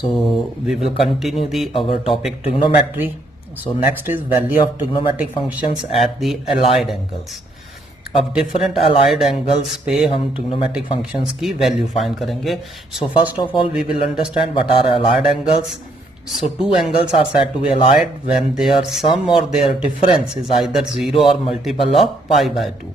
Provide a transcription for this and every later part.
So we will continue our topic trigonometry. So next is value of trigonometric functions at the allied angles. अब different allied angles पे हम trigonometric functions की value find करेंगे. So first of all we will understand what are allied angles. So two angles are said to be allied when their sum or their difference is either 0 or multiple of pi by 2.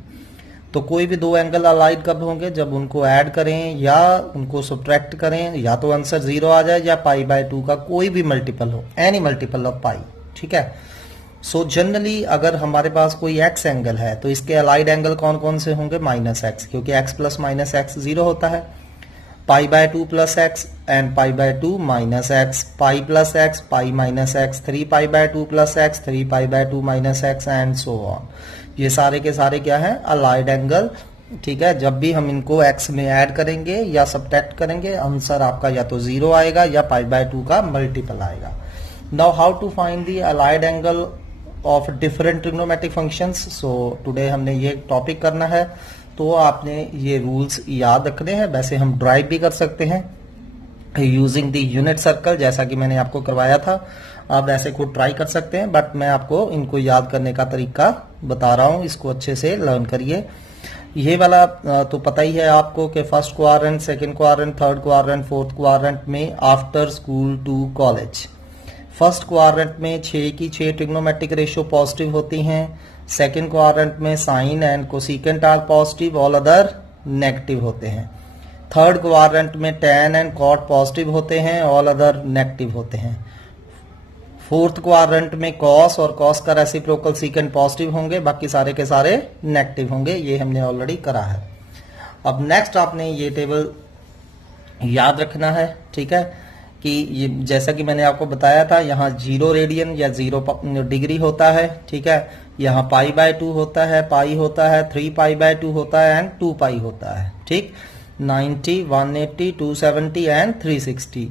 तो कोई भी दो angle allied कब होंगे? जब उनको add करें या उनको सब्ट्रैक्ट करें, या तो आंसर 0 आ जाए या पाई बाय 2 का कोई भी मल्टीपल हो, एनी मल्टीपल ऑफ पाई. ठीक है. सो जनरली अगर हमारे पास कोई एक्स एंगल है तो इसके अलाइड एंगल कौन कौन से होंगे? माइनस एक्स, क्योंकि एक्स प्लस माइनस एक्स 0 होता है. Pi by 2 plus x and pi by 2 minus x, pi plus x, pi minus x, 3 pi by 2 plus x, 3 pi by 2 minus x and so on. ये सारे के सारे क्या हैं? Allied angle. ठीक है. जब भी हम इनको एक्स में ऐड करेंगे या सब्ट्रैक्ट करेंगे, आंसर आपका या तो 0 आएगा या पाई बाय 2 का मल्टीपल आएगा. Now how to find the allied angle of different trigonometric functions. So today हमने ये टॉपिक करना है, तो आपने ये रूल्स याद रखने हैं. वैसे हम ड्राइव भी कर सकते हैं यूजिंग द यूनिट सर्कल, जैसा कि मैंने आपको करवाया था. आप ऐसे खुद ट्राई कर सकते हैं, बट मैं आपको इनको याद करने का तरीका बता रहा हूं. इसको अच्छे से लर्न करिए. ये वाला तो पता ही है आपको कि first quadrant, second quadrant, third quadrant, fourth quadrant में after school to college. First quadrant में 6 की 6 ट्रिग्नोमेट्रिक रेशियो पॉजिटिव होती हैं. सेकंड क्वाड्रेंट में sine and cosecant are positive, all other negative होते हैं. थर्ड क्वाड्रेंट में tan एंड cot पॉजिटिव होते हैं, ऑल अदर नेगेटिव होते हैं. फोर्थ क्वाड्रेंट में cos और cos का रेसिप्रोकल सीकेंट पॉजिटिव होंगे, बाकी सारे के सारे नेगेटिव होंगे. ये हमने ऑलरेडी करा है. अब नेक्स्ट आपने ये टेबल याद रखना है. ठीक है, कि ये जैसा कि मैंने आपको बताया था, यहाँ 0 रेडियन या 0 डिग्री होता है. ठीक है. यहाँ पाई बाय 2 होता है, पाई होता है, 3 पाई बाय 2 होता है एंड 2 पाई होता है. ठीक. 90, 180, 270 एंड 360.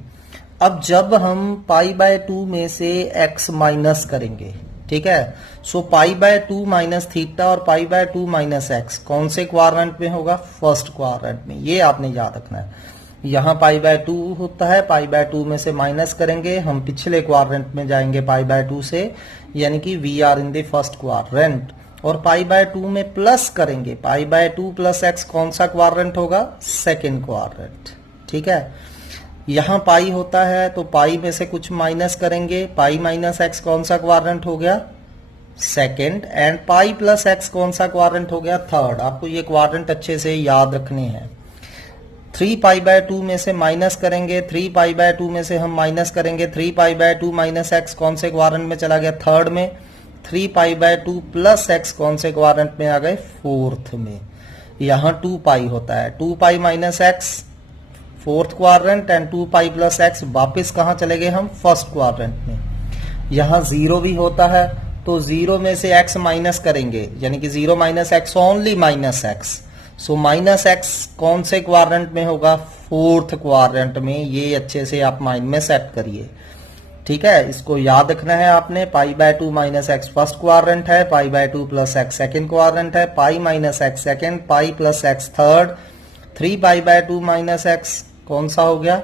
अब जब हम पाई बाय 2 में से x माइनस करेंगे, ठीक है, सो पाई बाय 2 माइनस थीटा और पाई बाय 2 माइनस एक्स कौन से क्वाड्रेंट में होगा? फर्स्ट क्वाड्रेंट में. ये आपने याद रखना है. यहाँ पाई बाय 2 होता है, पाई बाय 2 में से माइनस करेंगे, हम पिछले क्वाड्रेंट में जाएंगे पाई बाय 2 से, यानी कि we are in the first quadrant. और पाई बाय 2 में प्लस करेंगे, पाई बाय 2 प्लस एक्स कौन सा क्वाड्रेंट होगा? Second quadrant. ठीक है. यहाँ पाई होता है तो पाई में से कुछ माइनस करेंगे, पाई माइनस एक्स कौन सा क्वाड्रेंट हो गया? Second. And pi plus x कौन सा क्वाड्रेंट हो गया? थर्ड. आपको ये क्वाड्रेंट अच्छे से याद रखने हैं. 3 पाई बाय 2 में से माइनस करेंगे, 3 पाई बाय 2 में से हम माइनस करेंगे, 3 पाई बाय 2 माइनस एक्स कौन से क्वाड्रेंट में चला गया? थर्ड में. 3 पाई बाय 2 प्लस एक्स कौन से क्वाड्रेंट में आ गए? फोर्थ में. यहाँ 2 पाई होता है, 2 pi minus x fourth quadrant and 2 pi plus x वापिस कहाँ चले गए हम? फर्स्ट क्वाड्रेंट में. यहाँ 0 भी होता है, तो 0 में से x माइनस करेंगे, यानी कि 0 minus x only minus x. So minus x कौन से क्वाड्रेंट में होगा? फोर्थ क्वाड्रेंट में. ये अच्छे से आप माइंड में सेट करिए. ठीक है, इसको याद रखना है आपने. Pi by 2 minus x first quadrant है, pi by 2 plus x second quadrant है, pi minus x second, pi plus x third, 3 pi by 2 minus x कौन सा हो गया?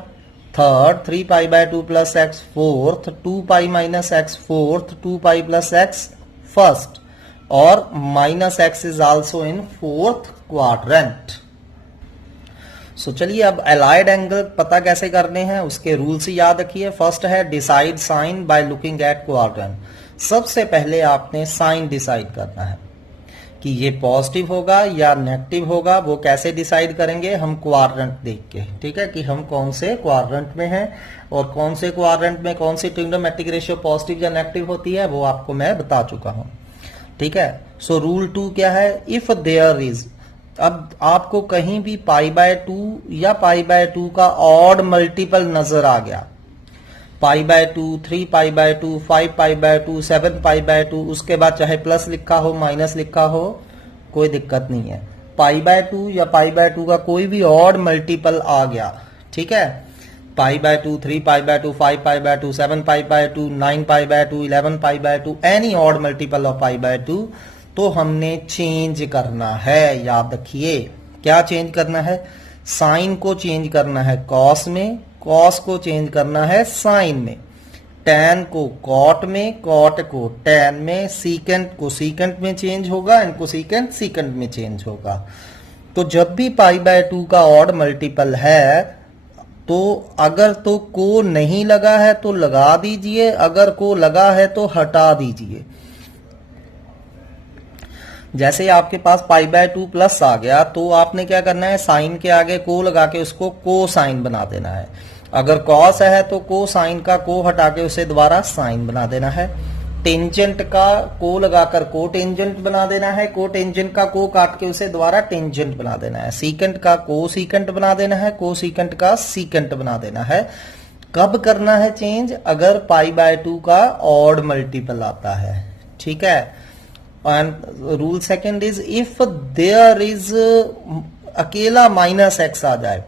Third. 3 pi by 2 plus x fourth, 2 pi minus x fourth, 2 pi plus x first, और minus x is also in fourth quadrant. So चलिए अब allied angle पता कैसे करने हैं, उसके रूल्स याद रखिए. फर्स्ट है decide sign by looking at quadrant. सबसे पहले आपने साइन डिसाइड करना है कि ये पॉजिटिव होगा या नेगेटिव होगा. वो कैसे डिसाइड करेंगे? हम क्वाड्रेंट देख के. ठीक है, कि हम कौन से क्वाड्रेंट में हैं और कौन से क्वाड्रेंट में कौन सी ट्रिग्नोमेट्रिक रेशियो पॉजिटिव या नेगेटिव होती है, वो आपको मैं बता चुका हूं. ठीक है. सो रूल 2 क्या है? इफ देयर इज, अब आपको कहीं भी पाई बाय 2 या पाई बाय 2 का ऑड मल्टीपल नजर आ गया, पाई by 2, 3 pi by 2, 5 pi by 2, 7 pi by 2, उसके बाद चाहे प्लस लिखा हो माइनस लिखा हो, कोई दिक्कत नहीं है. पाई बाय 2 या पाई बाय 2 का कोई भी ऑड मल्टीपल आ गया, ठीक है, pi by 2, 3 pi by 2, 5 pi by 2, 7 pi by 2, 9 pi by 2, 11 pi by 2, any odd multiple of pi by 2, तो हमने चेंज करना है. याद रखिए क्या चेंज करना है? साइन को चेंज करना है कॉस में कॉस को चेंज करना है साइन में, टैन को कॉट में, कॉट को टैन में, सीकेंट को सीकेंट में चेंज होगा एंड कोसीकेंट सीकेंट में चेंज होगा। तो जब भी पाई बाय 2 का ऑड मल्टीपल है तो अगर तो को नहीं लगा है तो लगा दीजिए, अगर को लगा है तो हटा दीजिए। जैसे आपके पास पाई बाय 2 प्लस आ गया तो आपने क्या करना है, साइन के आगे को लगा के उसको को साइन बना देना है। अगर कॉस है तो को साइन का को हटा के उसे दोबारा साइन बना देना है। टेंजेंट का को लगाकर को टेंजेंट बना देना है, को टेंजेंट का को काट के उसे दोबारा टेंजेंट बना देना है। सीकेंट का को सीकेंट बना देना है, को सीकेंट का सीकेंट बना देना है। कब करना है चेंज, अगर पाई बाय 2 का ऑड मल्टीपल आता है, ठीक है। And rule second is if there is अकेला माइनस एक्स आ जाए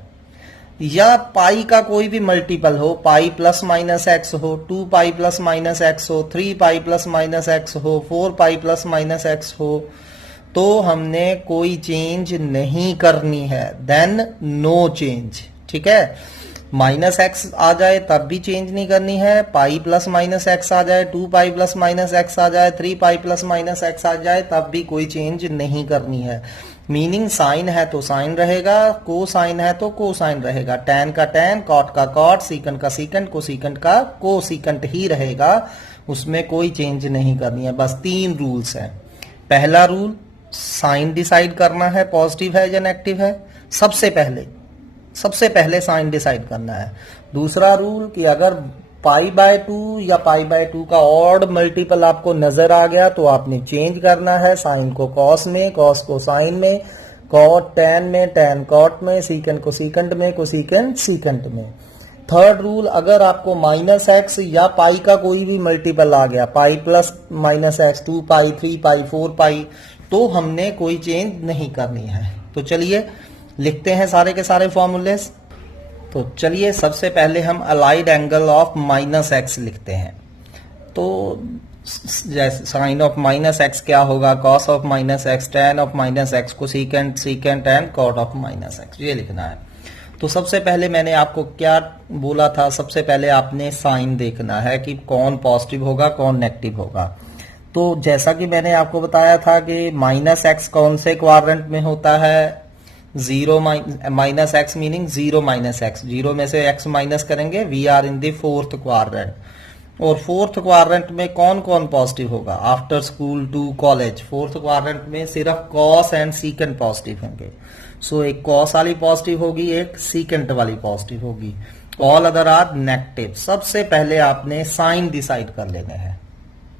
या पाई का कोई भी मल्टीपल हो, पाई प्लस माइनस एक्स हो, 2 पाई प्लस माइनस एक्स हो, 3 पाई प्लस माइनस एक्स हो, 4 पाई प्लस माइनस एक्स हो, तो हमने कोई चेंज नहीं करनी है, देन नो चेंज, ठीक है। माइनस एक्स आ जाए तब भी चेंज नहीं करनी है, पाई प्लस माइनस एक्स आ जाए, 2 पाई प्लस माइनस एक्स आ जाए, 3 पाई प्लस माइनस एक्स आ जाए तब भी कोई चेंज नहीं करनी है। मीनिंग साइन है तो साइन रहेगा, को साइन है तो को साइन रहेगा, टैन का टैन, कॉट का कॉट, सीकेंट का सीकेंट, कोसीकेंट का कोसीकेंट ही रहेगा, उसमें कोई चेंज नहीं करनी है। बस 3 रूल्स हैं। पहला रूल, साइन डिसाइड करना है पॉजिटिव है या नेगेटिव है, सबसे पहले साइन डिसाइड करना है। दूसरा रूल कि अगर पाई बाय 2 या पाई बाय 2 का ऑड मल्टीपल आपको नजर आ गया तो आपने चेंज करना है, साइन को कॉस में, कॉस को साइन में, कॉट टैन में, टैन कॉट में, सीकेंट को सीकेंट में, कोसीकेंट सीकेंट में। थर्ड रूल, अगर आपको माइनस एक्स या पाई का कोई भी मल्टीपल आ गया, पाई प्लस माइनस एक्स, 2 पाई, 3 पाई, 4 पाई, तो हमने कोई चेंज नहीं करनी है। तो चलिए लिखते हैं सारे के सारे फॉर्मूलेस। तो चलिए सबसे पहले हम allied angle of minus x लिखते हैं। तो जैसे साइन ऑफ माइनस एक्स क्या होगा, cos of minus x, tan of minus x, cosecant secant and cot of minus x, ये लिखना है। तो सबसे पहले मैंने आपको क्या बोला था, सबसे पहले आपने साइन देखना है कि कौन पॉजिटिव होगा कौन नेगेटिव होगा। तो जैसा कि मैंने आपको बताया था कि माइनस एक्स कौन से क्वाड्रेंट में होता है, 0 minus x meaning 0 minus x, 0 में से x माइनस करेंगे, we are in the 4th quadrant. और 4th क्वाड्रेंट में कौन कौन पॉजिटिव होगा, after school to college, 4th quadrant में सिर्फ कॉस एंड सीकेंट पॉजिटिव होंगे। सो एक कॉस वाली पॉजिटिव होगी, एक सीकेंट वाली पॉजिटिव होगी, ऑल अदर आर नेगेटिव। सबसे पहले आपने साइन डिसाइड कर लेने हैं,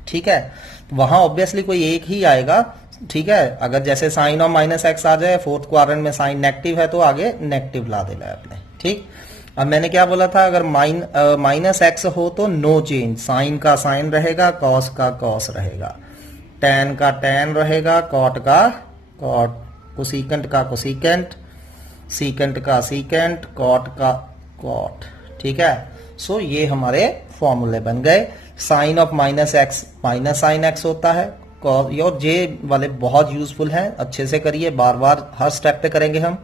ठीक है। वहां ऑब्वियसली कोई एक ही आएगा, ठीक है। अगर जैसे साइन ऑफ माइनस एक्स आ जाए, 4th क्वाड्रेंट में साइन नेगेटिव है तो आगे नेगेटिव ला देना है आपने, ठीक। अब मैंने क्या बोला था, अगर माइनस एक्स हो तो नो चेंज, साइन का साइन रहेगा, कॉस का कॉस रहेगा, टैन का टैन रहेगा, कॉट का कॉट, कोसीकेंट का कोसीकेंट, सीकेंट का सीकेंट, कॉट का कॉट, ठीक है। सो ये हमारे फॉर्मूले बन गए। Sine of minus x minus sine x होता है, और जे वाले बहुत यूजफुल हैं, अच्छे से करिए, बार बार हर स्टेप पे करेंगे हम।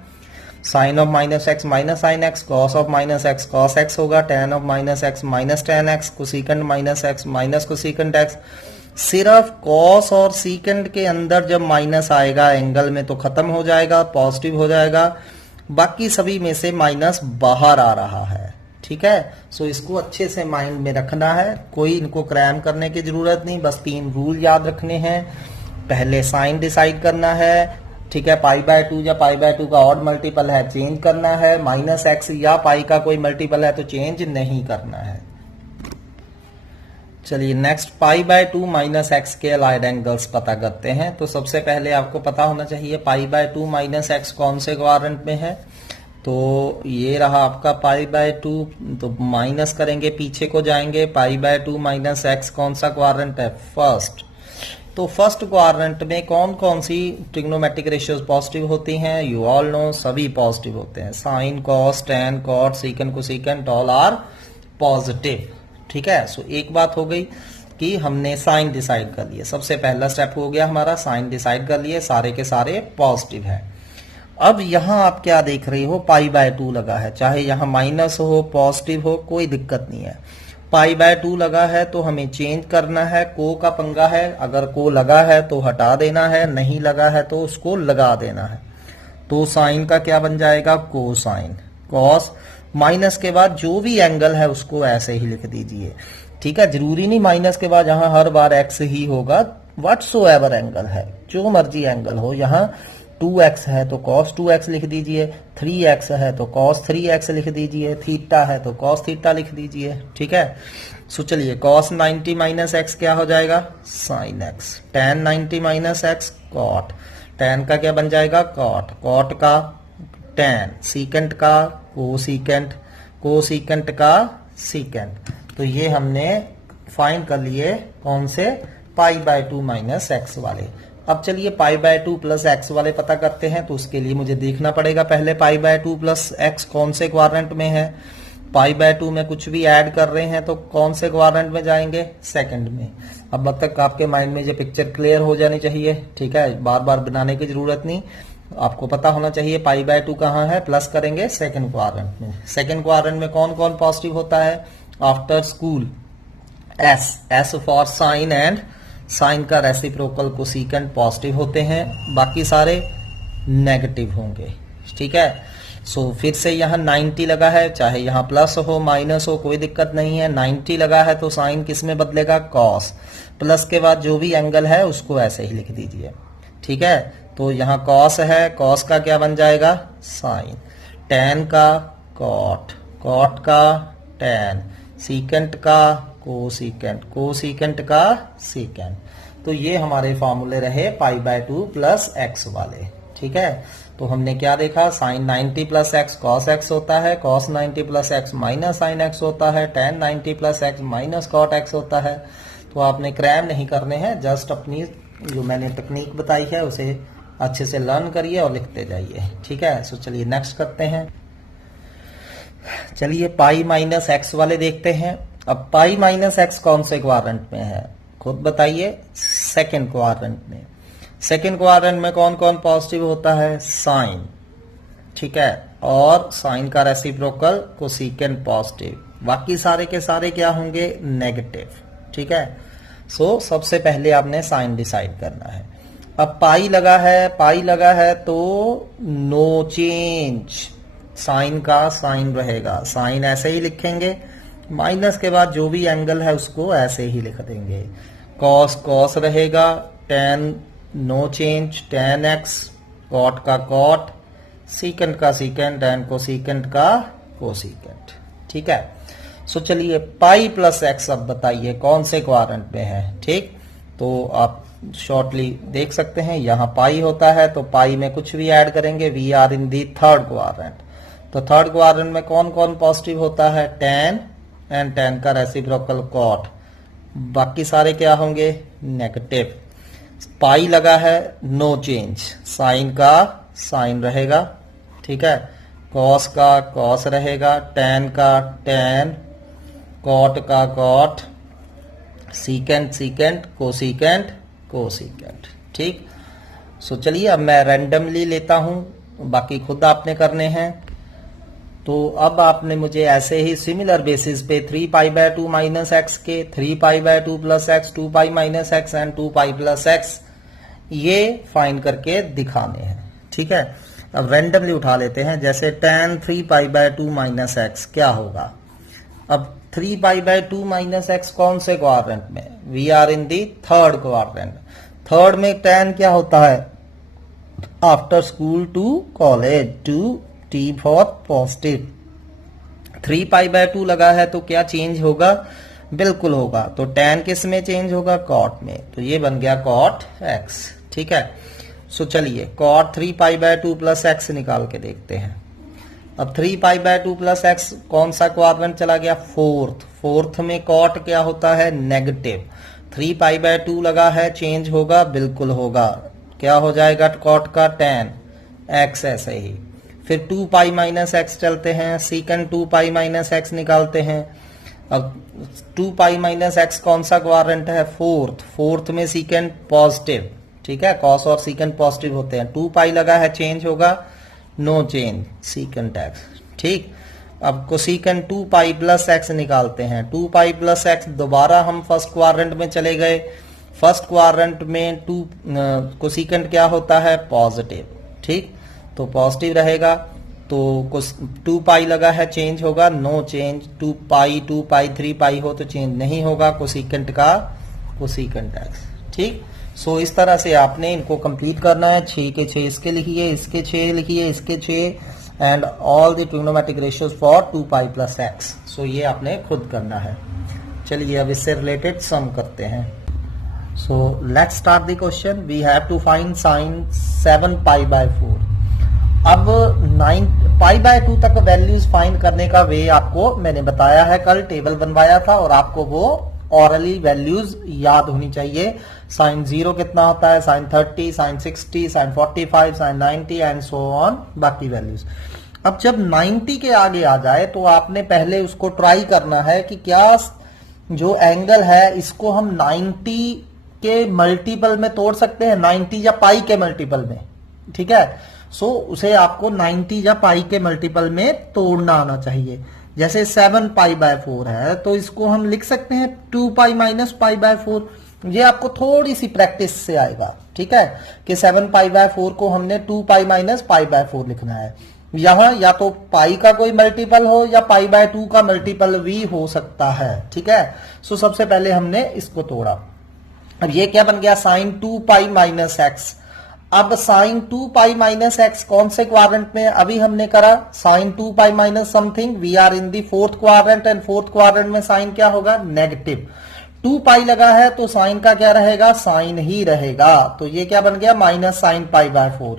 Sine of minus x minus sine x, cos of minus x cos x होगा, tan of minus x minus tan x, cosecant minus x minus cosecant x. सिर्फ कॉस और सीकेंट के अंदर जब माइनस आएगा एंगल में तो खत्म हो जाएगा, पॉजिटिव हो जाएगा, बाकी सभी में से माइनस बाहर आ रहा है, ठीक है। सो इसको अच्छे से माइंड में रखना है, कोई इनको क्रैम करने की जरूरत नहीं, बस 3 रूल याद रखने हैं। पहले साइन डिसाइड करना है, ठीक है। पाई बाय 2 या पाई बाय 2 का ऑड मल्टीपल है, चेंज करना है। माइनस एक्स या पाई का कोई मल्टीपल है तो चेंज नहीं करना है। चलिए next, pi by 2 minus x के अलाइड एंगल्स पता करते हैं। तो सबसे पहले आपको पता होना चाहिए पाई बाय 2 माइनस एक्स कौन से क्वाड्रेंट में है। तो ये रहा आपका पाई बाय 2, तो माइनस करेंगे, पीछे को जाएंगे, पाई बाय 2 माइनस एक्स कौन सा क्वाड्रेंट है, फर्स्ट। तो फर्स्ट क्वाड्रेंट में कौन कौन सी ट्रिग्नोमेट्रिक रेशियोज पॉजिटिव होती हैं, यू ऑल नो, सभी पॉजिटिव होते हैं। Sine cos tan cot secant cosecant all are positive, ठीक है। सो एक बात हो गई कि हमने साइन डिसाइड कर लिए, सबसे पहला स्टेप हो गया हमारा, साइन डिसाइड कर लिए, सारे के सारे पॉजिटिव है। अब यहां आप क्या देख रहे हो, पाई बाय 2 लगा है, चाहे यहां माइनस हो पॉजिटिव हो कोई दिक्कत नहीं है। पाई बाय 2 लगा है तो हमें चेंज करना है, को का पंगा है, अगर को लगा है तो हटा देना है, नहीं लगा है तो उसको लगा देना है। तो साइन का क्या बन जाएगा, कोसाइन। कॉस माइनस के बाद जो भी एंगल है उसको ऐसे ही लिख दीजिए, ठीक है। जरूरी नहीं माइनस के बाद यहां हर बार एक्स ही होगा, व्हाटसोएवर एंगल है, जो मर्जी एंगल हो। यहां 2x है तो cos 2x लिख दीजिए, 3x है तो cos 3x लिख दीजिए, थीटा है तो cos थीटा लिख दीजिए, ठीक है। सो चलिए cos 90 माइनस एक्स क्या हो जाएगा, sin x। tan 90 minus x cot, tan का क्या बन जाएगा, cot, cot का tan, सीकेंट का कोसीकेंट, कोसीकेंट का सीकेंट। तो ये हमने फाइंड कर लिए कौन से, पाई बाय 2 माइनस एक्स वाले। अब चलिए पाई बाय 2 प्लस एक्स वाले पता करते हैं। तो उसके लिए मुझे देखना पड़ेगा पहले पाई बाय 2 प्लस एक्स कौन से क्वाड्रेंट में है। पाई बाय 2 में कुछ भी ऐड कर रहे हैं तो कौन से क्वाड्रेंट में जाएंगे, सेकंड में। अब तक आपके माइंड में ये पिक्चर क्लियर हो जानी चाहिए, ठीक है, बार बार बनाने की जरूरत नहीं, आपको पता होना चाहिए पाई बाय 2 कहाँ है, प्लस करेंगे सेकंड क्वाड्रेंट में। सेकंड क्वाड्रेंट में कौन कौन पॉजिटिव होता है, after school S, S for sine and sine का रेसिप्रोकल कोसेकेंट पॉजिटिव होते हैं, बाकी सारे नेगेटिव होंगे, ठीक है। सो फिर से यहाँ 90 लगा है, चाहे यहाँ प्लस हो माइनस हो कोई दिक्कत नहीं है। 90 लगा है तो साइन किस में बदलेगा, कॉस। प्लस के बाद जो भी एंगल है उसको ऐसे ही लिख दीजिए, ठीक है। तो यहाँ कॉस है, कॉस का क्या बन जाएगा, साइन। टैन का कॉट, कॉट का टैन, सीकेंट का कोसीकेंट, कोसीकेंट का सीकेंट। तो ये हमारे फॉर्मूले रहे पाई बाय 2 प्लस एक्स वाले, ठीक है। तो हमने क्या देखा, sine 90 plus x cos x होता है, cos 90 plus x minus sine x होता है, tan 90 plus x minus cot x होता है। तो आपने क्रैम नहीं करने हैं, जस्ट अपनी जो मैंने टेक्निक बताई है उसे अच्छे से लर्न करिए और लिखते जाइए, ठीक है। सो चलिए नेक्स्ट करते हैं। चलिए पाई माइनस एक्स वाले देखते हैं। अब पाई माइनस एक्स कौन से क्वाड्रेंट में है, खुद बताइए, सेकंड क्वाड्रेंट में। सेकंड क्वाड्रेंट में कौन कौन पॉजिटिव होता है, साइन, ठीक है, और साइन का रेसिप्रोकल कोसेकेंट पॉजिटिव, बाकी सारे के सारे क्या होंगे, नेगेटिव, ठीक है। सो सबसे पहले आपने साइन डिसाइड करना है। अब पाई लगा है तो नो चेंज, साइन का साइन रहेगा, साइन ऐसे ही लिखेंगे, माइनस के बाद जो भी एंगल है उसको ऐसे ही लिख देंगे। कॉस कॉस रहेगा, tan no change, tan x, cot का कॉट, सीकेंट का सीकेंट, एंड कोसेकेंट का कोसेकेंट, ठीक है। सो चलिए पाई प्लस एक्स अब बताइए कौन से क्वाड्रेंट में है, ठीक। तो आप शॉर्टली देख सकते हैं, यहाँ पाई होता है तो पाई में कुछ भी ऐड करेंगे, we are in the third quadrant. तो थर्ड क्वाड्रेंट में कौन कौन पॉजिटिव होता है, टेन एंड टेन का रेसिप्रोकल कॉट, बाकी सारे क्या होंगे, नेगेटिव। पाई लगा है, नो चेंज, साइन का साइन रहेगा, ठीक है, कॉस का कॉस रहेगा, टेन का टेन, कॉट का cot, secant secant, cosecant cosecant, ठीक। सो चलिए अब मैं रैंडमली लेता हूं, बाकी खुद आपने करने हैं। तो अब आपने मुझे ऐसे ही सिमिलर बेसिस पे 3 पाई बाय 2 माइनस एक्स के, 3 pi by 2 plus x, 2 pi minus x and 2 pi plus x, ये फाइंड करके दिखाने हैं, ठीक है। अब रैंडमली उठा लेते हैं, जैसे tan 3 pi by 2 minus x क्या होगा। अब 3 पाई बाय 2 माइनस एक्स कौन से क्वाड्रेंट में, we are in the third quadrant. Third में tan क्या होता है, after school to college, to T for positive. 3 pi by 2 लगा है तो क्या चेंज होगा, बिल्कुल होगा। तो tan किस में चेंज होगा, कॉट में, तो ये बन गया कॉट एक्स, ठीक है। सो चलिए cot 3 pi by 2 plus x निकाल के देखते हैं। अब 3 पाई बाय 2 प्लस एक्स कौन सा क्वाड्रेंट चला गया, फोर्थ। फोर्थ में कॉट क्या होता है, नेगेटिव। 3 पाई बाय 2 लगा है, चेंज होगा, बिल्कुल होगा, क्या हो जाएगा, कॉट का tan एक्स ऐसे ही। फिर 2 पाई माइनस एक्स चलते हैं, सीकेंट 2 पाई माइनस एक्स निकालते हैं। अब 2 पाई माइनस एक्स कौन सा क्वाड्रेंट है, फोर्थ। फोर्थ में सीकेंट पॉजिटिव, ठीक है, कॉस और सीकेंट पॉजिटिव होते हैं। 2 पाई लगा है, चेंज होगा, नो चेंज सीकेंट एक्स। ठीक, अब कोसीकेंट 2 पाई प्लस एक्स निकालते हैं। 2 पाई प्लस एक्स, दोबारा हम फर्स्ट क्वाड्रेंट में चले गए। फर्स्ट क्वाड्रेंट में कोसीकेंट क्या होता है, पॉजिटिव। ठीक, तो पॉजिटिव रहेगा, तो 2 पाई लगा है, चेंज होगा, नो चेंज। 2 पाई 3 पाई हो तो चेंज नहीं होगा कोसीकेंट का कोसीकेंट एक्स। ठीक, सो इस तरह से आपने इनको कंप्लीट करना है। 6 के 6 इसके लिखिए, इसके 6 लिखिए, इसके 6 and all the trigonometric ratios for 2 pi plus x. So ये आपने खुद करना है। चलिए अब इससे रिलेटेड सम करते हैं। So let's start the question. We have to find sine 7 pi by 4। अब 9 पाई बाय 2 तक वैल्यूज फाइंड करने का वे आपको मैंने बताया है, कल टेबल बनवाया था और आपको वो ऑरली वैल्यूज याद होनी चाहिए। साइन 0 कितना होता है, sine 30, sine 60, sine 45, sine 90 and so on, बाकी वैल्यूज। अब जब 90 के आगे आ जाए तो आपने पहले उसको ट्राई करना है कि क्या जो एंगल है इसको हम 90 के मल्टीपल में तोड़ सकते हैं, 90 या पाई के मल्टीपल में। ठीक है, सो उसे आपको 90 या पाई के मल्टीपल में तोड़ना आना चाहिए। जैसे 7 पाई बाय 4 है तो इसको हम लिख सकते हैं 2 पाई माइनस पाई बाय 4। ये आपको थोड़ी सी प्रैक्टिस से आएगा। ठीक है, कि 7 पाई बाय 4 को हमने 2 पाई माइनस पाई बाय 4 लिखना है। यहां या तो पाई का कोई मल्टीपल हो या पाई बाय 2 का मल्टीपल भी हो सकता है। ठीक है, सो सबसे पहले हमने इसको तोड़ा। अब ये क्या बन गया, साइन 2 पाई माइनस एक्स। अब साइन 2 पाई माइनस एक्स कौन से क्वाड्रेंट में, अभी हमने करा sine 2 pi minus something. We are in the fourth quadrant and fourth quadrant में साइन क्या होगा, नेगेटिव। 2 पाई लगा है तो साइन का क्या रहेगा, साइन ही रहेगा। तो ये क्या बन गया, minus sine pi by 4।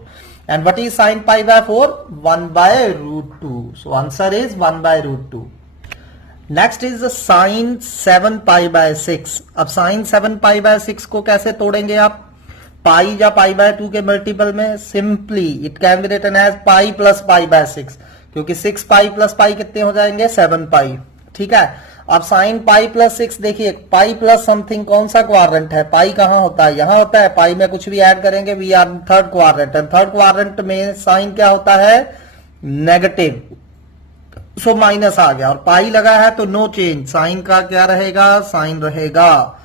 And what is sine pi by 4, 1 by root 2। So answer is 1 by root 2। Next is sine 7 pi by 6। अब साइन 7 पाई बाय 6 को कैसे तोड़ेंगे आप, पाई या पाई बाय 2 के मल्टीपल में। Simply it can be written as pi plus pi bye 6, क्योंकि 6 पाई plus पाई कितने हो जाएंगे, 7 पाई। ठीक है, अब साइन पाई प्लस 6, देखिए पाई प्लस समथिंग कौन सा क्वाड्रेंट है, पाई कहां होता है, यहां होता है। पाई में कुछ भी ऐड करेंगे, we are third quadrant and third quadrant में साइन क्या होता है, नेगेटिव। सो माइनस आ गया और पाई लगा है तो नो चेंज, साइन का क्या रहेगा, साइन रहेगा।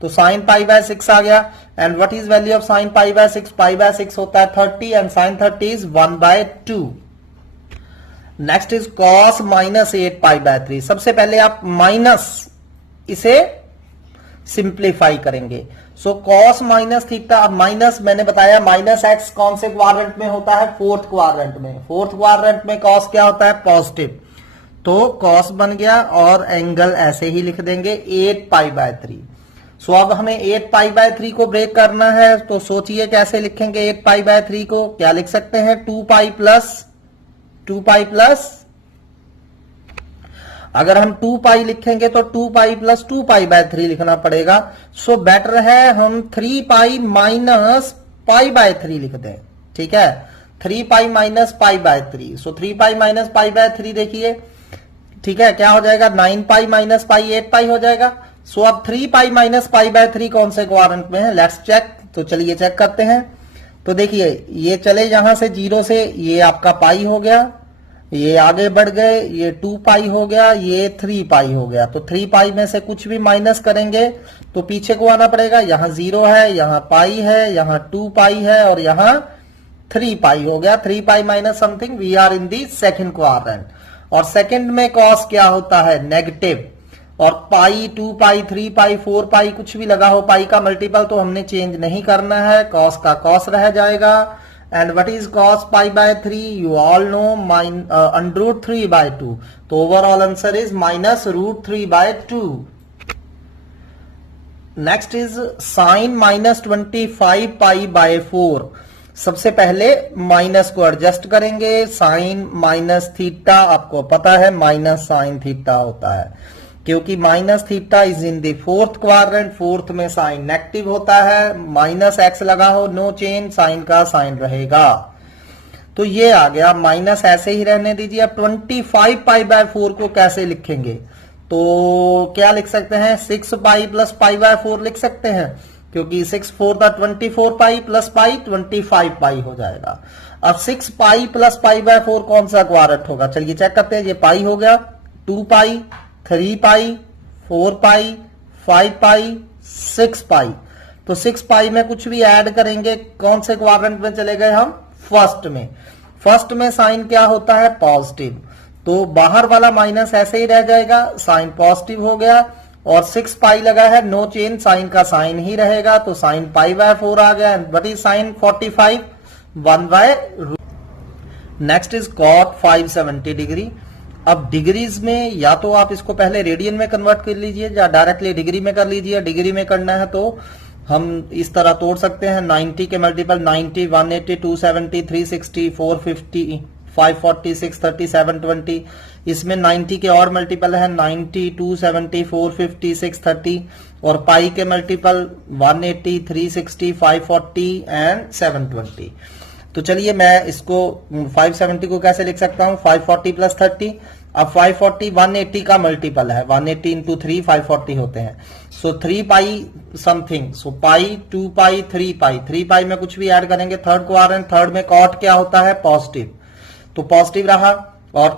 तो साइन पाई बाय 6 आ गया। And what is value of sine pi bye 6, pi bye 6 होता है 30 and sine 30 is 1 by 2। Next is cos minus 8 pi by 3। सबसे पहले आप माइनस इसे सिंप्लीफाई करेंगे। सो कॉस माइनस थीटा, अब माइनस मैंने बताया माइनस एक्स कौन से क्वाड्रेंट में होता है, फोर्थ क्वाड्रेंट में। फोर्थ क्वाड्रेंट में कॉस क्या होता है, पॉजिटिव। तो कॉस बन गया और एंगल ऐसे ही लिख देंगे 8 पाई बाय 3। सो अब हमें 8 पाई बाय 3 को ब्रेक करना है, तो सोचिए कैसे लिखेंगे 8 पाई बाय 3 को, क्या लिख सकते हैं, 2 पाई प्लस, अगर हम 2 पाई लिखेंगे तो 2 पाई प्लस 2 पाई बाय 3 लिखना पड़ेगा। सो बेटर है हम 3 पाई माइनस पाई बाय 3 लिख दें। ठीक है, 3 pi minus pi by 3। So 3 pi minus pi by 3 देखिए, ठीक है, क्या हो जाएगा, 9 पाई माइनस पाई 8 पाई हो जाएगा। सो अब 3 पाई माइनस पाई बाय 3 कौन से क्वाड्रेंट में है, लेट्स चेक। तो चलिए चेक करते हैं। तो देखिए ये चले यहां से 0 से, ये आपका पाई हो गया, ये आगे बढ़ गए, ये 2 पाई हो गया, ये 3 पाई हो गया। तो 3 पाई में से कुछ भी माइनस करेंगे तो पीछे को आना पड़ेगा। यहां 0 है, यहां पाई है, यहां 2 पाई है और यहां 3 पाई हो गया। 3 pi minus something, we are in the second quadrant. और सेकंड में कॉस क्या होता है, नेगेटिव। और पाई 2 पाई 3 पाई 4 पाई कुछ भी लगा हो, पाई का मल्टीपल तो हमने चेंज नहीं करना है, कॉस का कॉस रह जाएगा। And what is cos pi by 3, you all know, under root 3 by 2। तो overall answer is minus root 3 by 2। Next is sine minus 25 pi by 4। सबसे पहले माइनस को एडजस्ट करेंगे, साइन माइनस थीटा आपको पता है माइनस साइन थीटा होता है, क्योंकि minus theta is in the fourth quadrant, fourth में साइन नेगेटिव होता है। माइनस एक्स लगा हो, नो चेंज, साइन का साइन रहेगा। तो ये आ गया, माइनस ऐसे ही रहने दीजिए। अब 25 पाई बाय 4 को कैसे लिखेंगे, तो क्या लिख सकते हैं, 6 पाई प्लस पाई बाय 4 लिख सकते हैं। क्योंकि 6 4 24 पाई प्लस पाई 25 पाई हो जाएगा। अब 6 पाई प्लस पाई बाय 4 कौन सा क्वाड्रेंट होगा, चलिए चेक करते हैं। ये पाई हो गया, 2 पाई, 3 पाई, 4 पाई, 5 पाई, 6 पाई। तो 6 पाई में कुछ भी ऐड करेंगे, कौन से क्वाड्रेंट में चले गए हम, फर्स्ट में। फर्स्ट में साइन क्या होता है, पॉजिटिव, तो बाहर वाला माइनस ऐसे ही रह जाएगा, साइन पॉजिटिव हो गया। और 6 पाई लगा है, नो चेंज, साइन का साइन ही रहेगा, तो साइन पाई बाय 4 आ गया। What is sine 45, 1 by. Next is cot 570 degree. अब डिग्रीज में या तो आप इसको पहले रेडियन में कन्वर्ट कर लीजिए या डायरेक्टली डिग्री में कर लीजिए। डिग्री में करना है तो हम इस तरह तोड़ सकते हैं, 90 के मल्टीपल 90, 180, 270, 360, 450, 540, 630, 720। इसमें 90 के और मल्टीपल है 90, 270, 450, 630, और पाई के मल्टीपल 180, 360, 540 एंड 720। तो चलिए मैं इसको 570 को कैसे लिख सकता हूं, 540 प्लस 30। अब 540 180 का मल्टीपल है, 180 इंटू 3 540 होते हैं। सो 3 पाई समथिंग, सो पाई, 2 पाई, 3 पाई। 3 पाई में कुछ भी ऐड करेंगे, थर्ड क्वाड्रेंट, थर्ड में कॉट क्या होता है, पॉजिटिव, तो पॉजिटिव रहा। और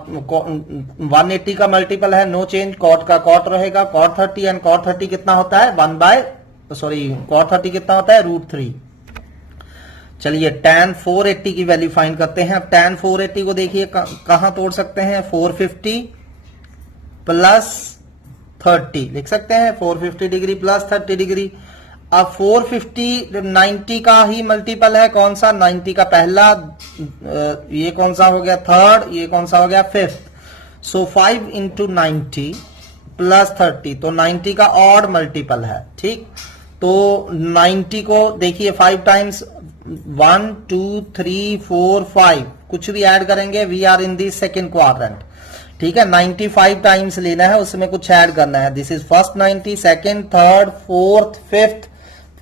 180 का मल्टीपल है, नो चेंज, कॉट का कॉट रहेगा, कॉट 30, एंड कॉट 30 कितना होता है, कॉट 30 कितना होता है, √3। चलिए tan 480 की वैल्यू फाइंड करते हैं। अब tan 480 को देखिए कहां तोड़ सकते हैं, 450 प्लस 30 लिख सकते हैं, 450 डिग्री प्लस 30 डिग्री। अब 450 90 का ही मल्टीपल है, कौन सा, 90 का पहला, ये कौन सा हो गया, थर्ड, ये कौन सा हो गया, फिफ्थ। सो 5 इंटू 90 प्लस 30, तो 90 का ऑड मल्टीपल है, ठीक। तो 90 को देखिए 5 टाइम्स, 1 2 3 4 5, कुछ भी ऐड करेंगे, we are in the second quadrant, ठीक है। 95 टाइम्स लेना है, उसमें कुछ ऐड करना है, this is first 90, second, third, fourth, fifth,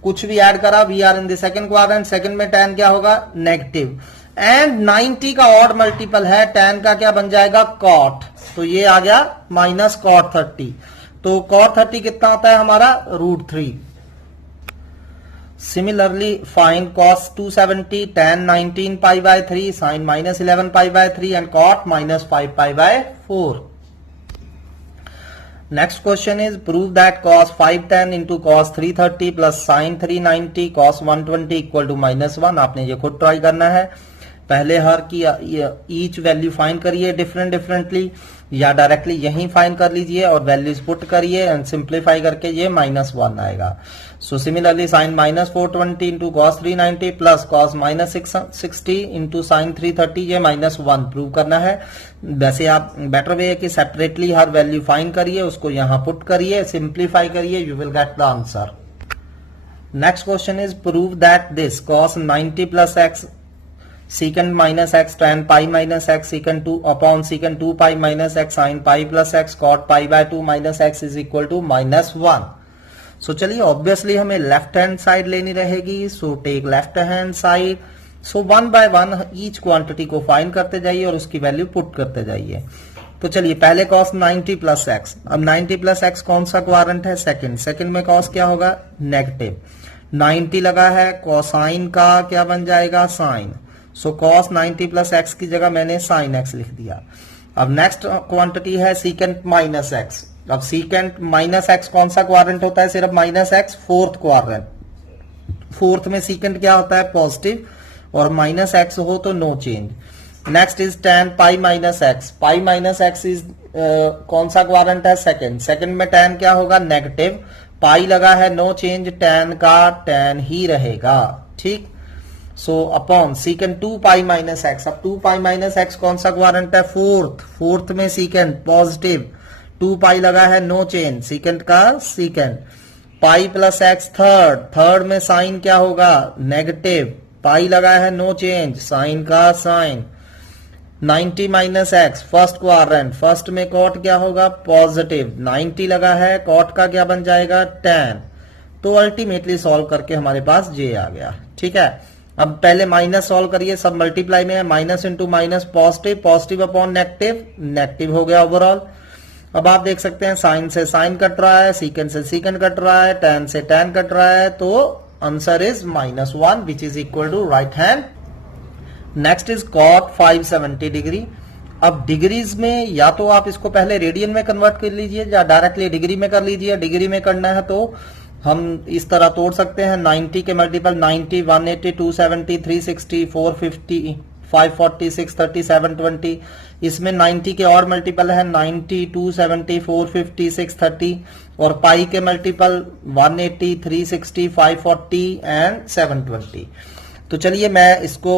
कुछ भी ऐड करा, we are in the second quadrant. Second में tan क्या होगा, नेगेटिव, एंड 90 का ऑड मल्टीपल है, tan का क्या बन जाएगा, cot, तो ये आ गया माइनस cot 30। तो cot 30 कितना होता है हमारा, √3। Similarly, find cos 270, tan 19 pi by 3, sin minus 11 pi by 3, and cot minus 5 pi by 4. Next question is, prove that cos 510 into cos 330 plus sin 390 cos 120 equal to -1। आपने ये खुद try करना है। पहले हर की ईच वैल्यू फाइंड करिए differently, या directly यहीं फाइंड कर लीजिए और वैल्यूज पुट करिए एंड सिंप्लीफाई करके ये -1 आएगा। So similarly sign -420 into cos 390 plus cos -660 into sine 330, ये -1 प्रूव करना है। वैसे आप बेटर वे है कि सेपरेटली हर वैल्यू फाइंड करिए, उसको यहां पुट करिए, सिंप्लीफाई करिए, you will get the answer. Next question is, prove that this cos 90 plus x secant minus x tan pi minus x secant 2 upon secant 2 pi minus x sin pi plus x cot pi by 2 minus x is equal to -1। So चलिए obviously हमें left hand side लेनी रहेगी, so take left hand side. So 1 by 1 each quantity को find करते जाइए और उसकी value put करते जाइए। तो चलिए पहले cos 90 प्लस एक्स, अब 90 प्लस एक्स कौन सा क्वाड्रेंट है, सेकंड, सेकंड में cos क्या होगा, नेगेटिव, 90 लगा है, कोसाइन का क्या बन जाएगा, sine. So cos 90 plus x की जगह मैंने sin x लिख दिया। अब नेक्स्ट क्वांटिटी है सीकेंट माइनस एक्स। अब सीकेंट माइनस एक्स कौन सा क्वाड्रेंट होता है, सिर्फ minus x, fourth quadrant. Fourth में सीकेंट क्या होता है, पॉजिटिव, और माइनस एक्स हो तो no change. Next is tan pi minus x. Pi minus x is कौन सा क्वाड्रेंट है, सेकंड, सेकंड में tan क्या होगा, नेगेटिव, पाई लगा है, नो चेंज, tan का tan ही रहेगा, ठीक। So upon secant 2 pi minus x. अब 2 पाई माइनस एक्स कौन सा क्वाड्रेंट है, फोर्थ, फोर्थ में सीकेंट पॉजिटिव, 2 पाई लगा है, नो चेंज, सीकेंट का secant, pi plus x third, third में साइन क्या होगा, नेगेटिव, पाई लगा है, नो चेंज, साइन का sine, 90 minus x first quadrant, first में कॉट क्या होगा, पॉजिटिव, 90 लगा है, कॉट का क्या बन जाएगा, tan। तो अल्टीमेटली सॉल्व करके हमारे पास जे आ गया, ठीक है। अब पहले माइनस सॉल्व करिए, सब मल्टीप्लाई में है, minus into minus positive, positive upon negative, negative हो गया ओवरऑल। अब आप देख सकते हैं साइन से साइन कट रहा है, सीकेंट से सीकेंट कट रहा है, tan से tan कट रहा है, तो answer is -1 which is equal to right hand. Next is cot 570 degree. अब डिग्रीज में या तो आप इसको पहले रेडियन में कन्वर्ट कर लीजिए या डायरेक्टली डिग्री में कर लीजिए। डिग्री में करना है तो हम इस तरह तोड़ सकते हैं, 90 के मल्टीपल 90, 180, 270, 360, 450, 540, 630, 720। इसमें 90 के और मल्टीपल है 90, 270, 450, 630 और पाई के मल्टीपल 180, 360, 540 एंड 720। तो चलिए मैं इसको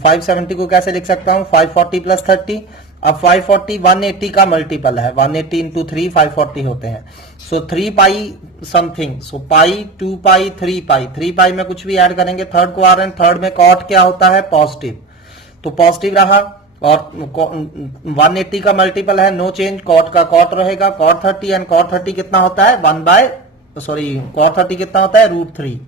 570 को कैसे लिख सकता हूं, 540 प्लस 30। अब 540 180 का मल्टीपल है, 180 इंटू 3 540 होते हैं। सो 3 पाई समथिंग, सो पाई 2 पाई 3 पाई, 3 पाई में कुछ भी ऐड करेंगे थर्ड को आ रहे हैं। थर्ड में कॉट क्या होता है, पॉजिटिव, तो पॉजिटिव रहा। और 180 का मल्टीपल है, नो चेंज, कॉट का कॉट रहेगा, कॉट 30 एंड कॉट 30 कितना होता है कॉट 30 कितना होता है √3।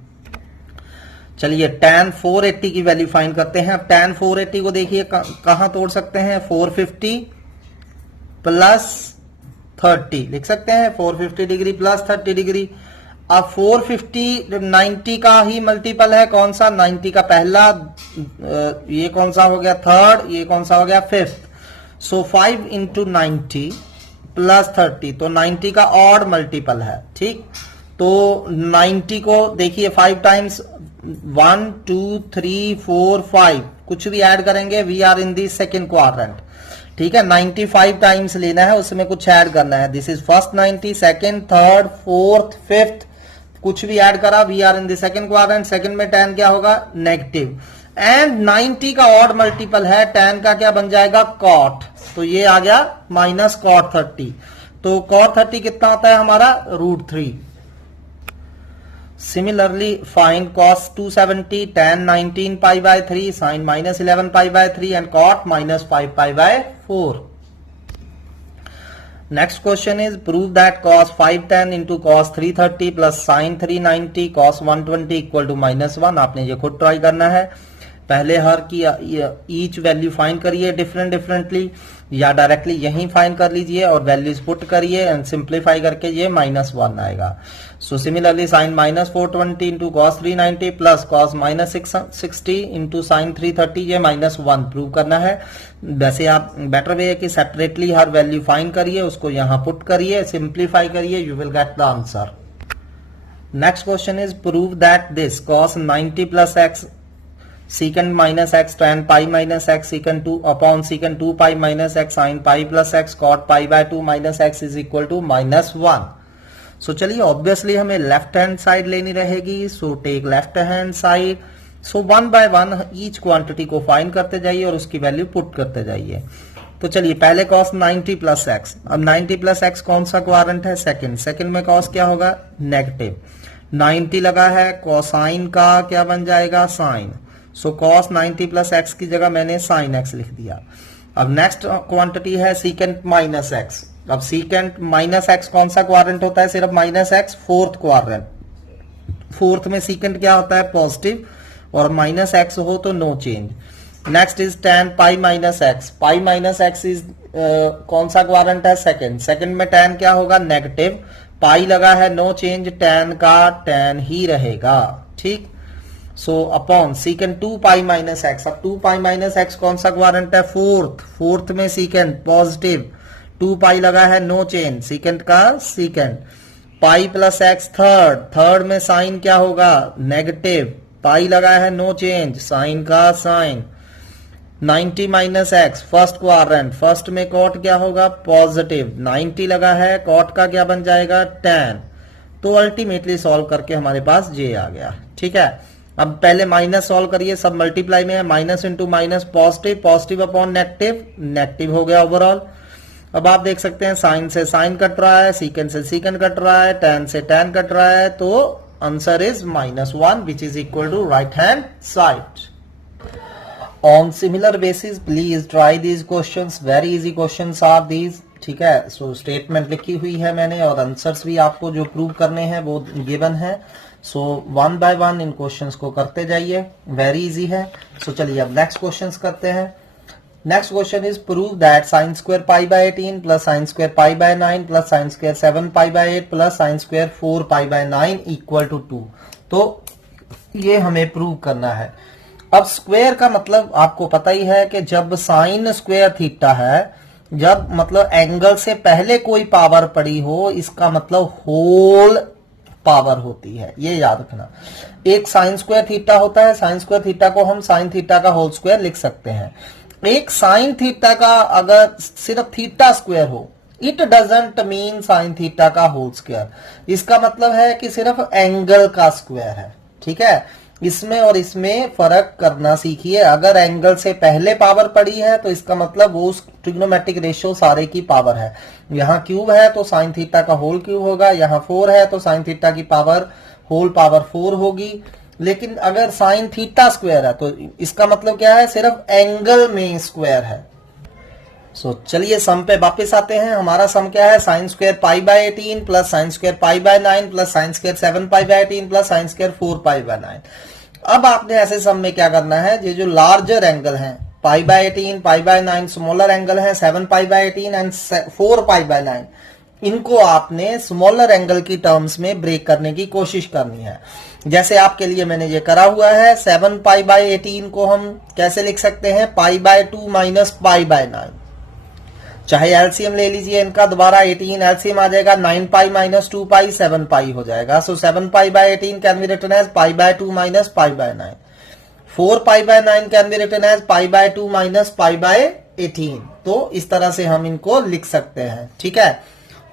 चलिए tan 480 की वैल्यू फाइंड करते हैं। अब tan 480 को देखिए कहां तोड़ सकते हैं, 450 प्लस 30 लिख सकते हैं, 450 डिग्री प्लस 30 डिग्री। अब 450 90 का ही मल्टीपल है, कौन सा, 90 का पहला, ये कौन सा हो गया थर्ड, ये कौन सा हो गया फिफ्थ। सो 5 इंटू 90 प्लस 30, तो 90 का ऑड मल्टीपल है, ठीक। तो 90 को देखिए 5 टाइम्स 1 2 3 4 5 कुछ भी ऐड करेंगे, we are in the second quadrant, ठीक है। 95 टाइम्स लेना है, उसमें कुछ ऐड करना है, this is first 90, second, third, fourth, fifth, कुछ भी ऐड करा, we are in the second quadrant. Second में tan क्या होगा, नेगेटिव, एंड 90 का ऑड मल्टीपल है, tan का क्या बन जाएगा, cot, तो ये आ गया माइनस cot 30। तो cot 30 कितना होता है हमारा, √3। Similarly, find cos 270, tan 19 pi by 3, sin -11 pi by 3 and cot -5 pi by 4. Next question is prove that cos 510 into cos 330 plus sin 390 cos 120 equal to -1। आपने ये खुद ट्राई करना है। पहले हर की ईच वैल्यू फाइंड करिए डिफरेंटली या directly यहीं फाइंड कर लीजिए और वैल्यूज पुट करिए एंड सिंप्लीफाई करके ये -1 आएगा। So similarly sign -420 into cos 390 plus cos -660 into sine 330, ये -1 प्रूव करना है। वैसे आप बेटर वे है कि सेपरेटली हर वैल्यू फाइंड करिए, उसको यहाँ पुट करिए, सिंप्लीफाई करिए, you will get the answer. Next question is prove that this cos 90 plus x secant minus x tan pi minus x secant 2 upon secant 2 pi minus x sin pi plus x cot pi by 2 minus x is equal to -1। So चलिए obviously हमें left hand side लेनी रहेगी, so take left hand side. So 1 by 1 each quantity को find करते जाइए और उसकी value put करते जाइए। तो चलिए पहले cos 90 प्लस एक्स, अब 90 प्लस एक्स कौन सा क्वाड्रेंट है, सेकंड, सेकंड में cos क्या होगा, नेगेटिव, 90 लगा है, कोसाइन का क्या बन जाएगा, sine. So cos 90 plus x की जगह मैंने साइन एक्स लिख दिया। अब नेक्स्ट क्वांटिटी है सीकेंट माइनस एक्स। अब सीकेंट माइनस एक्स कौन सा क्वाड्रेंट होता है, सिर्फ minus x, fourth quadrant. Fourth में सीकेंट क्या होता है, पॉजिटिव, और माइनस एक्स हो तो no change. Next is tan pi minus x. Pi minus x is कौन सा क्वाड्रेंट है, सेकंड, सेकंड में tan क्या होगा, नेगेटिव, पाई लगा है, नो चेंज, tan का tan ही रहेगा, ठीक। So upon secant 2 pi minus x. अब 2 पाई माइनस एक्स कौन सा क्वाड्रेंट है, फोर्थ, फोर्थ में सीकेंट पॉजिटिव, 2 पाई लगा है, नो चेंज, सीकेंट का secant, pi plus x third, third में साइन क्या होगा, नेगेटिव, पाई लगा है, नो चेंज, साइन का sine, 90 minus x first quadrant, first में कॉट क्या होगा, पॉजिटिव, 90 लगा है, कॉट का क्या बन जाएगा, tan। तो अल्टीमेटली सॉल्व करके हमारे पास जे आ गया, ठीक है। अब पहले माइनस सॉल्व करिए, सब मल्टीप्लाई में है, minus into minus positive, positive upon negative, negative हो गया ओवरऑल। अब आप देख सकते हैं साइन से साइन कट रहा है, सीकेंट से सीकेंट कट रहा है, tan से tan कट रहा है, तो answer is -1 which is equal to right hand side. On similar basis please try these questions, very easy questions are these, ठीक है। सो स्टेटमेंट लिखी हुई है मैंने और आंसर्स भी आपको जो प्रूव करने हैं वो गिवन है। सो 1 बाय 1 इन क्वेश्चंस को करते जाइए, वेरी इजी है। सो चलिए अब नेक्स्ट क्वेश्चंस करते हैं। Next question is prove that sine square pi by 18 plus sine square pi by 9 plus sine square 7 pi by 8 plus sine square 4 pi by 9 equal to 2। तो ये हमें prove करना है। अब स्क्वायर का मतलब आपको पता ही है कि जब साइन स्क्वायर थीटा है, जब मतलब एंगल से पहले कोई पावर पड़ी हो, इसका मतलब होल पावर होती है, ये याद रखना। एक साइन स्क्वायर थीटा होता है, साइन स्क्वायर थीटा को हम साइन थीटा का होल स्क्वायर लिख सकते हैं। एक साइन थीटा का अगर सिर्फ थीटा स्क्वायर हो, it doesn't mean sine theta का होल स्क्वायर। इसका मतलब है कि सिर्फ एंगल का स्क्वायर है, ठीक है। इसमें और इसमें फर्क करना सीखिए। अगर एंगल से पहले पावर पड़ी है तो इसका मतलब वो उस ट्रिग्नोमेट्रिक रेशियो सारे की पावर है। यहाँ क्यूब है तो साइन थीटा का होल क्यूब होगा, यहाँ 4 है तो साइन थीटा की पावर होल पावर 4 होगी। लेकिन अगर साइन थीटा स्क्वायर है तो इसका मतलब क्या है, सिर्फ एंगल में स्क्वायर है। चलिए सम पे वापस आते हैं। हमारा सम क्या है, sine square pi by 18 plus sine square pi by 9 plus sine square 7 pi by 18 plus sine square 4 pi by 9। अब आपने ऐसे सम में क्या करना है, ये जो लार्जर एंगल है pi by 18, pi by 9 smaller angle है 7 पाई बाय 18 एंड 4 पाई बाय 9, इनको आपने स्मॉलर एंगल की टर्म्स में ब्रेक करने की कोशिश करनी है। जैसे आपके लिए मैंने ये करा हुआ है, 7 पाई बाय 18 को हम कैसे लिख सकते हैं, पाई बाय 2 माइनस पाई बाय 9। चाहे एलसीएम ले लीजिए इनका दोबारा, 18 एलसीएम आ जाएगा, 9 पाई माइनस 2 पाई 7 पाई हो जाएगा। So 7 pi by 18 can be written as pi by 2 minus pi by 9। 4 pi by 9 can be written as pi by 2 minus pi by 18। तो इस तरह से हम इनको लिख सकते हैं, ठीक है।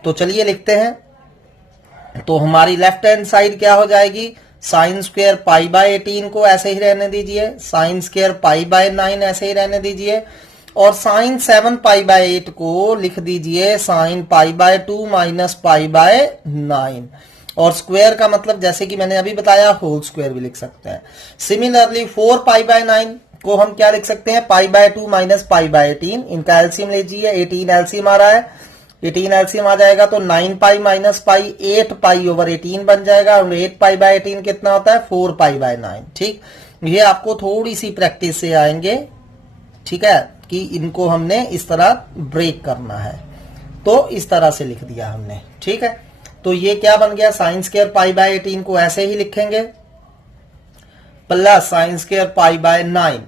तो चलिए लिखते हैं। तो हमारी लेफ्ट हैंड साइड क्या हो जाएगी, साइन स्क्वायर पाई बाय 18 को ऐसे ही रहने दीजिए, साइन स्क्वायर पाई बाय 9 ऐसे ही रहने दीजिए, और साइन 7 पाई बाय 8 को लिख दीजिए sign pi by 2 minus pi by 9। और स्क्वायर का मतलब जैसे कि मैंने अभी बताया होल स्क्वायर भी लिख सकते हैं। सिमिलरली 4 पाई बाय 9 को हम क्या लिख सकते हैं, पाई बाय 2 माइनस पाई बाय 18। इनका एलसीएम लीजिए, 18 एलसीएम आ रहा है, 18 एलसीएम आ जाएगा तो 9 pi minus pi 8 pi over 18 बन जाएगा। और 8 पाई बाय 18 कितना होता है, 4 पाई बाय 9। ठीक, ये आपको थोड़ी सी प्रैक्टिस से आएंगे, ठीक है, कि इनको हमने इस तरह ब्रेक करना है। तो इस तरह से लिख दिया हमने, ठीक है। तो ये क्या बन गया, साइन स्क्वायर पाई बाय 18 को ऐसे ही लिखेंगे plus sine square pi by 9।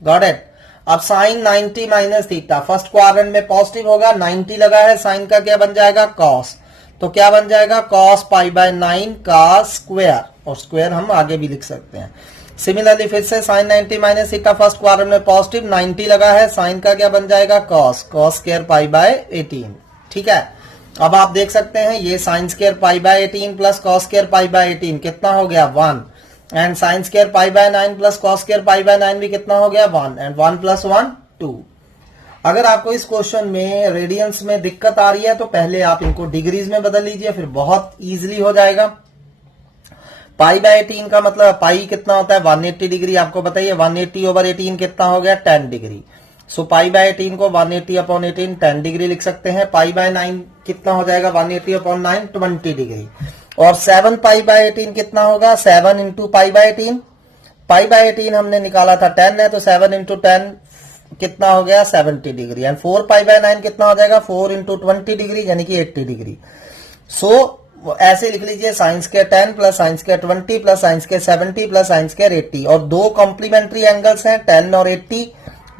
Got it. अब sine 90 minus theta, first quadrant में पॉजिटिव होगा, 90 लगा है, साइन का क्या बन जाएगा, कॉस। तो क्या बन जाएगा, कॉस पाई बाय 9 का स्क्वायर, और स्क्वायर हम आगे भी लिख सकते हैं। सिमिलरली फिर से sine 90 minus theta, first quadrant में पॉजिटिव, 90 लगा है, साइन का क्या बन जाएगा, cos, cos square pi by 18। ठीक है। अब आप देख सकते हैं ये sine square pi by 18 plus cos square pi by 18 कितना हो गया, 1। And sine square pi by 9 plus cos square pi by 9 भी कितना हो गया, 1। And 1 plus 1 2। अगर आपको इस क्वेश्चन में रेडियंस में दिक्कत आ रही है तो पहले आप इनको डिग्रीज में बदल लीजिए, फिर बहुत इजीली हो जाएगा। पाई बाय 18 का मतलब पाई कितना होता है, 180 डिग्री। आपको बताइए 180 ओवर 18 कितना हो गया, 10 डिग्री। सो पाई बाय 18 को 180 अपॉन 18 10 डिग्री लिख सकते हैं। पाई बाय 9 कितना हो जाएगा, 180 अपॉन 9 20 डिग्री। और 7 पाई बाय 18 कितना होगा, 7 into pi by 18। Pi by 18 हमने निकाला था 10 है, तो 7 इंटू 10 कितना हो गया, 70 डिग्री। एंड 4 पाई बाय 9 कितना हो जाएगा, 4 इंटू 20 डिग्री यानी कि 80 डिग्री। सो ऐसे लिख लीजिए sine square 10 plus sine square 20 plus sine square 70 plus sine square 80। और दो कॉम्प्लीमेंट्री एंगल्स हैं 10 और 80,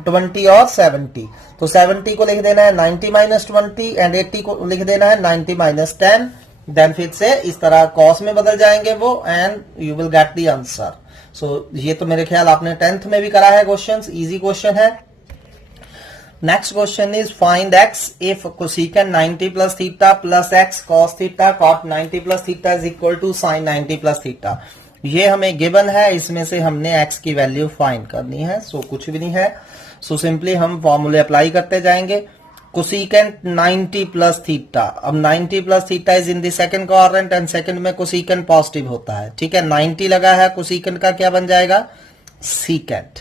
20 और 70। तो 70 को लिख देना है 90 माइनस 20 एंड 80 को लिख देना है 90 माइनस 10। देन फिर से इस तरह कॉस में बदल जाएंगे वो, and you will get the answer. So ये तो मेरे ख्याल आपने 10th में भी करा है क्वेश्चन, इजी क्वेश्चन है। Next question is find x if cosecant 90 plus theta plus x cos theta cot 90 plus theta is equal to sine 90 plus theta. ये हमें गिवन है, इसमें से हमने एक्स की वैल्यू फाइंड करनी है। सो कुछ भी नहीं है, सो सिंपली हम फॉर्मूले अप्लाई करते जाएंगे। कोसेकेंट 90 प्लस थीटा, अब 90 plus theta is in the second quadrant and second में कोसेकेंट पॉजिटिव होता है, ठीक है। 90 लगा है, कोसेकेंट का क्या बन जाएगा, सीकेंट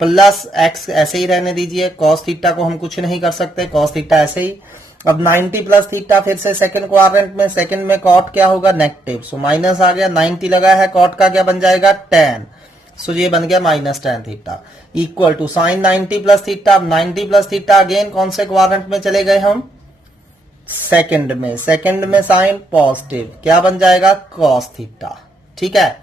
प्लस एक्स ऐसे ही रहने दीजिए। कॉस थीटा को हम कुछ नहीं कर सकते, कॉस थीटा ऐसे ही। अब 90 प्लस थीटा फिर से सेकंड क्वाड्रेंट में, सेकंड में कॉट क्या होगा, नेगेटिव। सो माइनस आ गया, 90 लगा है, कॉट का क्या बन जाएगा, tan। सो ये बन गया minus tan theta equal to sine 90 plus theta. अब 90 प्लस थीटा अगेन कौन से क्वाड्रेंट में चले गए हम, सेकंड में। सेकंड में साइन पॉजिटिव क्या बन जाएगा, कॉस थीटा, ठीक है।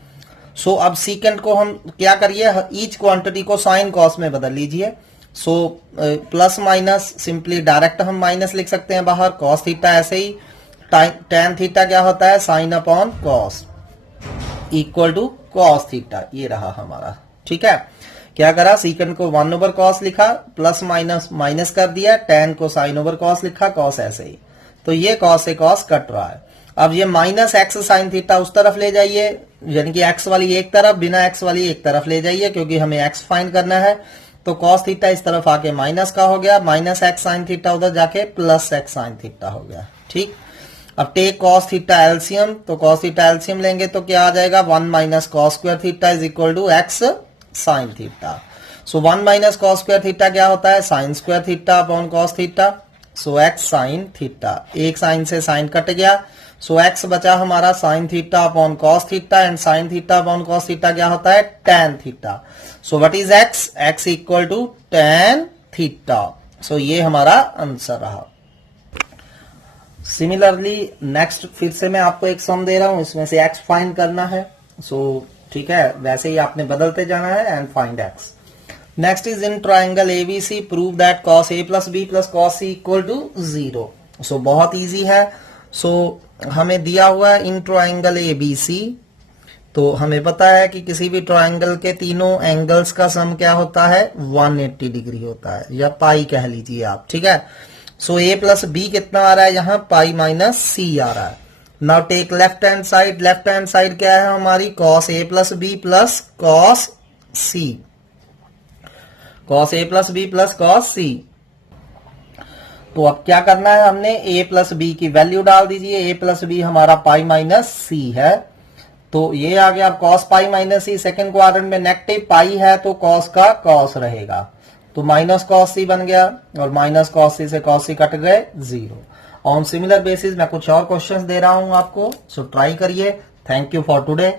सो अब सीकेंट को हम क्या करिए, ईच क्वांटिटी को साइन कॉस में बदल लीजिए। So plus minus simply direct हम माइनस लिख सकते हैं बाहर, कॉस थीटा ऐसे ही, टेन थीटा क्या होता है, sine upon cos equal to cos theta, ये रहा हमारा। ठीक है, क्या करा, सीकेंट को 1 ओवर कॉस लिखा, प्लस माइनस माइनस कर दिया, टेन को साइन ओवर कॉस लिखा, कॉस ऐसे ही, तो ये कॉस से कॉस कट रहा है। अब ये माइनस एक्स साइन थीटा उस तरफ ले जाइए, यानी कि एक्स वाली एक तरफ, बिना एक्स वाली एक तरफ ले जाइए, क्योंकि हमें एक्स फाइंड करना है। तो कॉस थीटा इस तरफ आके माइनस का हो गया, माइनस एक्स साइन थीटा उधर जाके प्लस एक्स साइन थीटा हो गया। ठीक, अब टेक कॉस थीटा एलसीएम, तो कॉस थीटा एलसीएम लेंगे तो क्या आ जाएगा, 1 minus cos square theta is equal to x sine theta. So 1 minus cos square theta क्या होता है, sine square theta upon cos theta, so x sine theta, एक साइन से साइन कट गया, सो एक्स बचा हमारा sine theta upon cos theta, and sine theta upon cos theta क्या होता है, tan theta. So what is x, x equal to tan theta. So ये हमारा आंसर रहा। सिमिलरली नेक्स्ट फिर से मैं आपको एक सम दे रहा हूं, इसमें से एक्स फाइंड करना है। सो ठीक है, वैसे ही आपने बदलते जाना है and find x. Next is in triangle ABC prove that cos a plus B plus cos c equal to 0। सो बहुत इजी है। सो हमें दिया हुआ है इन ट्राइंगल एबीसी, तो हमें पता है कि किसी भी ट्राइंगल के तीनों एंगल्स का सम क्या होता है, 180 डिग्री होता है, या पाई कह लीजिए आप। ठीक है, सो a प्लस बी कितना आ रहा है, यहाँ पाई माइनस सी आ रहा है। Now take left hand side, left hand side क्या है हमारी, cos a plus B plus cos c, cos a plus B plus cos c। तो अब क्या करना है, हमने a प्लस बी की वैल्यू डाल दीजिए, a प्लस बी हमारा पाई माइनस सी है, तो ये आ गया। अब cos पाई माइनस सी, सेकेंड क्वाड्रेंट में नेगेटिव पाई है तो cos का cos रहेगा, तो माइनस cos c बन गया, और माइनस cos c से cos c कट गए 0। ऑन सिमिलर बेसिस मैं कुछ और क्वेश्चंस दे रहा हूं आपको, सो ट्राई करिए। Thank you for today.